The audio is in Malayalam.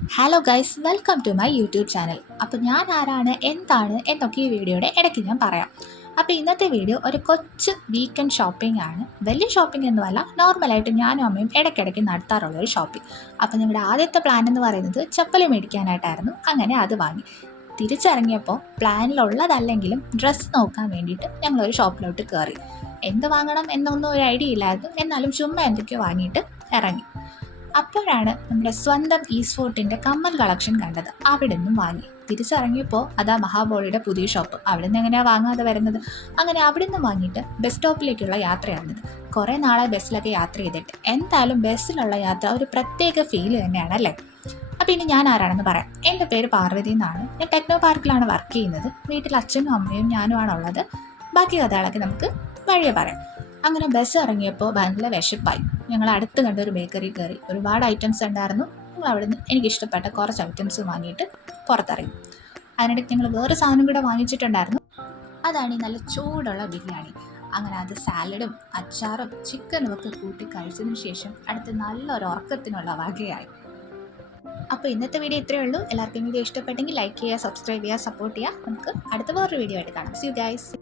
Hello guys welcome to my YouTube channel അപ്പോൾ ഞാൻ ആരാണ് എന്താണ് എന്നൊക്കെ ഈ വീഡിയോയുടെ ഇടയ്ക്ക് ഞാൻ പറയാം. അപ്പോൾ ഇന്നത്തെ വീഡിയോ ഒരു കൊച്ച് വീക്കെൻഡ് ഷോപ്പിംഗ് ആണ്. വലിയ ഷോപ്പിംഗ് എന്നുമല്ല നോർമലായിട്ട് ഞാനും അമ്മയും ഇടയ്ക്കിടയ്ക്ക് നടത്താറുള്ള ഒരു ഷോപ്പിംഗ് അപ്പോൾ ഞങ്ങളുടെ ആദ്യത്തെ പ്ലാൻ എന്ന് പറയുന്നത് ചപ്പൽ മേടിക്കാനായിട്ടായിരുന്നു. അങ്ങനെ അത് വാങ്ങി. തിരിച്ചിറങ്ങിയപ്പോൾ പ്ലാനിലുള്ളതല്ലെങ്കിലും ഡ്രസ്സ് നോക്കാൻ വേണ്ടിയിട്ട് ഞങ്ങളൊരു ഷോപ്പിലോട്ട് കയറി എന്ത് വാങ്ങണം എന്നൊന്നും ഒരു ഐഡിയ ഇല്ലായിരുന്നു. എന്നാലും ചുമ്മാ എന്തൊക്കെയോ വാങ്ങിയിട്ട് ഇറങ്ങി. അപ്പോഴാണ് നമ്മുടെ സ്വന്തം ഈസ്ഫോർട്ടിന്റെ കമ്മൽ കളക്ഷൻ കണ്ടത്. അവിടെ നിന്നും വാങ്ങി. തിരിച്ചിറങ്ങിയപ്പോൾ അതാ മഹാബോളിയുടെ പുതിയ ഷോപ്പ് അവിടെ നിന്ന് എങ്ങനെയാണ് വാങ്ങാതെ വരുന്നത്? അങ്ങനെ അവിടെ നിന്ന് വാങ്ങിയിട്ട് ബസ് സ്റ്റോപ്പിലേക്കുള്ള യാത്രയാണിത്. കുറേ നാളെ ബസ്സിലൊക്കെ യാത്ര ചെയ്തിട്ട്. എന്തായാലും ബസ്സിലുള്ള യാത്ര ഒരു പ്രത്യേക ഫീൽ തന്നെയാണ് അല്ലേ? അപ്പോൾ ഇനി ഞാൻ ആരാണെന്ന് പറയാം. എന്റെ പേര് പാർവതി എന്നാണ്. ഞാൻ ടെക്നോ പാർക്കിലാണ് വർക്ക് ചെയ്യുന്നത്. വീട്ടിൽ അച്ഛനും അമ്മയും ഞാനുമാണ് ഉള്ളത് ബാക്കി കഥകളൊക്കെ നമുക്ക് വഴിയെ പറയാം. അങ്ങനെ ബസ് ഇറങ്ങിയപ്പോൾ ഭയങ്കര വിശപ്പായി. ഞങ്ങൾ അടുത്ത് കണ്ട ഒരു ബേക്കറി കയറി. ഒരുപാട് ഐറ്റംസ് ഉണ്ടായിരുന്നു. ഞങ്ങൾ അവിടുന്ന് എനിക്ക് ഇഷ്ടപ്പെട്ട കുറച്ച് ഐറ്റംസ് വാങ്ങിയിട്ട് പുറത്തിറങ്ങി. അതിനിടയ്ക്ക് ഞങ്ങൾ വേറെ സാധനം കൂടെ വാങ്ങിച്ചിട്ടുണ്ടായിരുന്നു. അതാണ് ഈ നല്ല ചൂടുള്ള ബിരിയാണി. അങ്ങനെ അത് സാലഡും അച്ചാറും ചിക്കനും ഒക്കെ കൂട്ടി കഴിച്ചതിന് ശേഷം അടുത്ത് നല്ലൊരു ഉറക്കത്തിനുള്ള വകയായി. അപ്പോൾ ഇന്നത്തെ വീഡിയോ ഇത്രയേ ഉള്ളൂ. എല്ലാവർക്കും വീഡിയോ ഇഷ്ടപ്പെട്ടെങ്കിൽ ലൈക്ക് ചെയ്യുക സബ്സ്ക്രൈബ് ചെയ്യുക സപ്പോർട്ട് ചെയ്യുക. നമുക്ക് അടുത്ത വേറൊരു വീഡിയോ ആയിട്ട് കാണാം. C guys